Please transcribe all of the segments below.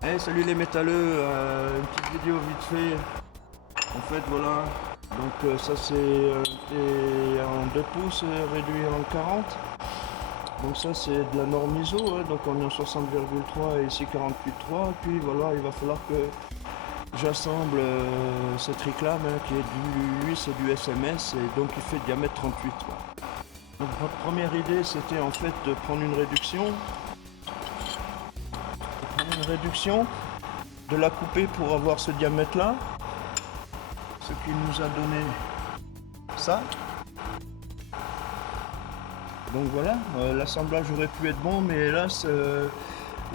Hey, salut les métalleux, une petite vidéo vite fait. En fait, voilà. Donc, ça c'est en 2 pouces réduit en 40. Donc, ça c'est de la norme ISO. Hein. Donc, on est en 60,3 et ici 48,3. Puis voilà, il va falloir que j'assemble cette réclame hein, qui est lui c'est du SMS et donc il fait diamètre 38. Quoi. Donc, notre première idée c'était en fait de prendre une réduction. De la couper pour avoir ce diamètre là, ce qui nous a donné ça. Donc voilà, l'assemblage aurait pu être bon, mais hélas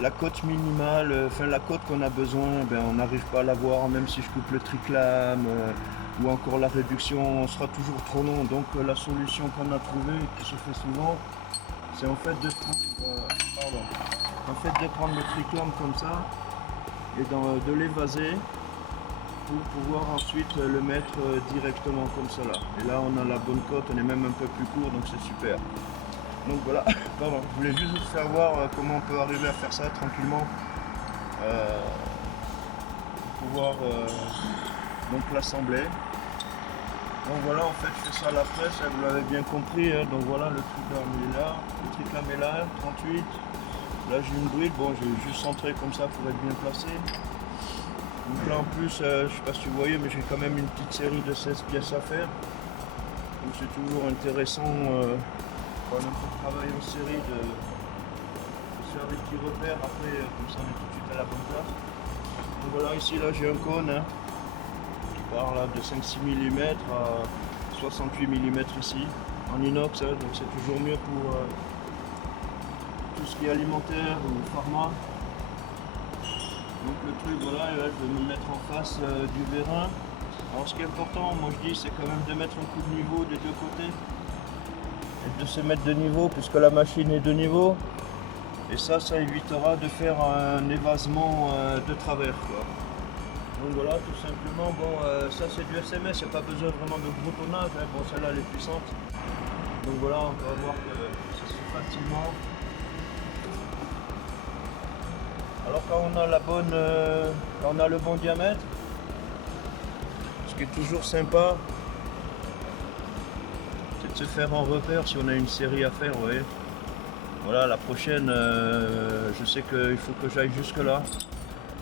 la cote minimale, enfin la cote qu'on a besoin, ben, on n'arrive pas à l'avoir, même si je coupe le triclame ou encore la réduction, on sera toujours trop long. Donc la solution qu'on a trouvée, qui se fait souvent, c'est en fait de prendre le triclame comme ça et de l'évaser pour pouvoir ensuite le mettre directement comme ça là. Et là on a la bonne cote, on est même un peu plus court, donc c'est super. Donc voilà, pardon, je voulais juste vous faire voir comment on peut arriver à faire ça tranquillement. Pour pouvoir donc l'assembler. Donc voilà, en fait je fais ça à la fraîche, hein, vous l'avez bien compris. Hein, donc voilà, le triclame est là, le triclame est là, 38. Là j'ai une bride, bon j'ai juste centré comme ça pour être bien placé. Donc là en plus, je sais pas si vous voyez, mais j'ai quand même une petite série de 16 pièces à faire. Donc c'est toujours intéressant quand on peut travailler en série de faire des petits repères. Après, comme ça on est tout de suite à la bonne place. Donc voilà, ici là j'ai un cône hein, qui part là de 5-6 mm à 68 mm ici, en inox, hein, donc c'est toujours mieux pour tout ce qui est alimentaire ou pharma. Donc le truc, voilà, et là, je vais me mettre en face du vérin. Alors ce qui est important, moi je dis, c'est quand même de mettre un coup de niveau des deux côtés. Et de se mettre de niveau, puisque la machine est de niveau. Et ça évitera de faire un évasement de travers. Quoi. Donc voilà, tout simplement, bon, ça c'est du SMS, il n'y a pas besoin vraiment de gros tonnage. Hein. Bon, celle-là elle est puissante. Donc voilà, on va voir que ça se fait facilement. Alors quand on a quand on a le bon diamètre, ce qui est toujours sympa, c'est de se faire en repère si on a une série à faire, vous voyez. Voilà, la prochaine, je sais qu'il faut que j'aille jusque là.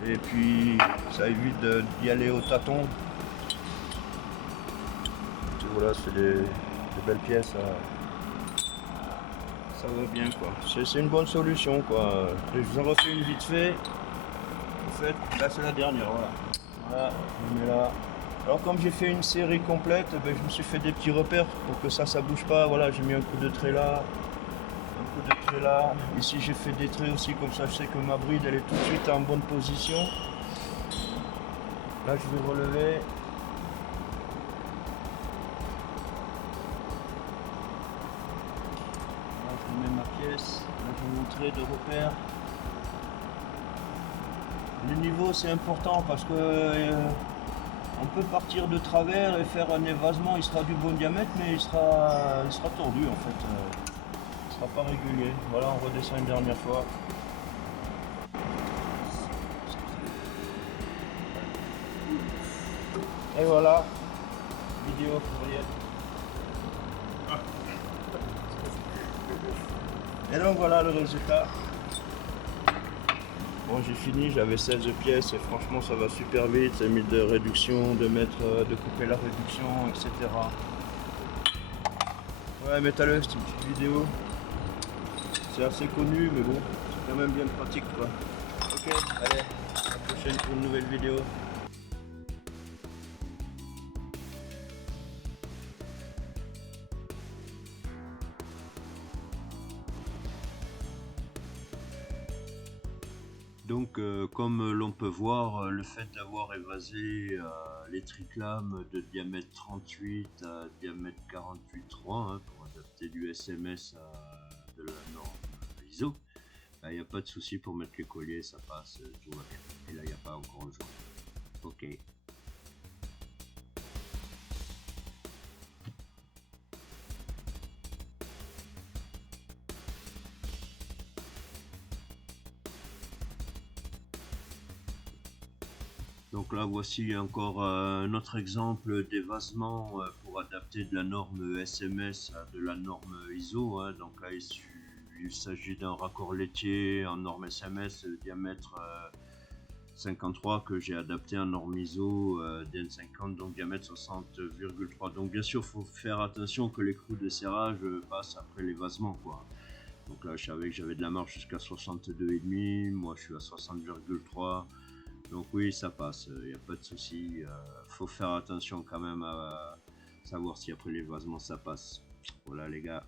Et puis ça évite d'y aller au tâton. Et voilà, c'est des belles pièces. Ça va bien quoi. C'est une bonne solution quoi. Et je vous en refais une vite fait. En fait, là c'est la dernière, voilà. Voilà, on met là. Alors comme j'ai fait une série complète, ben, je me suis fait des petits repères pour que ça bouge pas. Voilà, j'ai mis un coup de trait là, un coup de trait là. Ici j'ai fait des traits aussi, comme ça je sais que ma bride elle est tout de suite en bonne position. Là je vais relever. Là je mets ma pièce. Là je vais montrer de repères. Le niveau c'est important parce que on peut partir de travers et faire un évasement, il sera du bon diamètre mais il sera tordu en fait. Il sera pas régulier. Voilà, on redescend une dernière fois. Et voilà, vidéo courriel. Et donc voilà le résultat. Bon j'ai fini, j'avais 16 pièces et franchement ça va super vite, j'ai mis de réduction, de couper la réduction, etc. Ouais métalleux, c'est une petite vidéo. C'est assez connu mais bon, c'est quand même bien pratique quoi. Ok, allez, à la prochaine pour une nouvelle vidéo. Donc, comme l'on peut voir, le fait d'avoir évasé les triclames de diamètre 38 à diamètre 48,3 hein, pour adapter du SMS à de la norme ISO, il n'y a pas de souci pour mettre les colliers, ça passe, tout va bien. Et là, il n'y a pas encore le joint. Ok. Donc là, voici encore un autre exemple d'évasement pour adapter de la norme SMS à de la norme ISO, hein. Donc là, il s'agit d'un raccord laitier en norme SMS diamètre 53 que j'ai adapté en norme ISO DN50, donc diamètre 60,3. Donc bien sûr, il faut faire attention que l'écrou de serrage passe après l'évasement, quoi. Donc là, je savais que j'avais de la marge jusqu'à 62,5, moi je suis à 60,3. Donc oui, ça passe, il n'y a pas de souci. Faut faire attention quand même à savoir si après l'évasement ça passe. Voilà les gars.